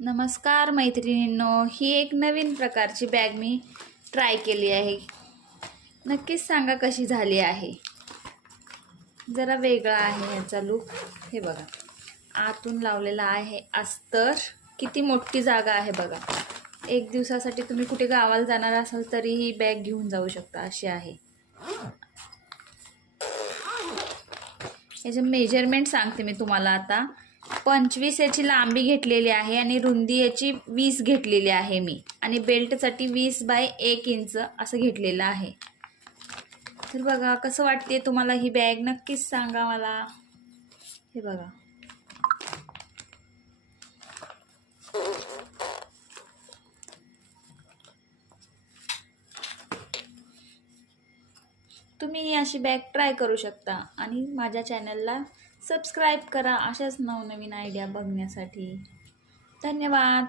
नमस्कार मैत्रिणींनो, ही एक नवीन प्रकारची बॅग मी ट्राय केली आहे. नक्कीच सांगा कशी झाली आहे. जरा वेगळा आहे याचा लुक. हे बघा, आतून लावलेला आहे अस्तर. किती मोठी जागा आहे बघा. एक दिवसासाठी तुम्ही कुठे गावाला जाणार असाल तरी ही बॅग घेऊन जाऊ शकता, अशी आहे. याचे मेजरमेंट सांगते मी तुम्हाला आता. 25 याची लांबी घेतलेली आहे आणि रुंदी याची 20 घेतलेली आहे मी, आणि बेल्टसाठी 20 बाय 1 इंच असं घेतलेलं आहे. तर बघा कसं वाटते तुम्हाला ही बॅग, नक्कीच सांगा मला. हे बघा, तुम्ही ही अशी बॅग ट्राय करू शकता आणि माझ्या चॅनलला सबस्क्राईब करा अशाच नवनवीन आयडिया बघण्यासाठी. धन्यवाद.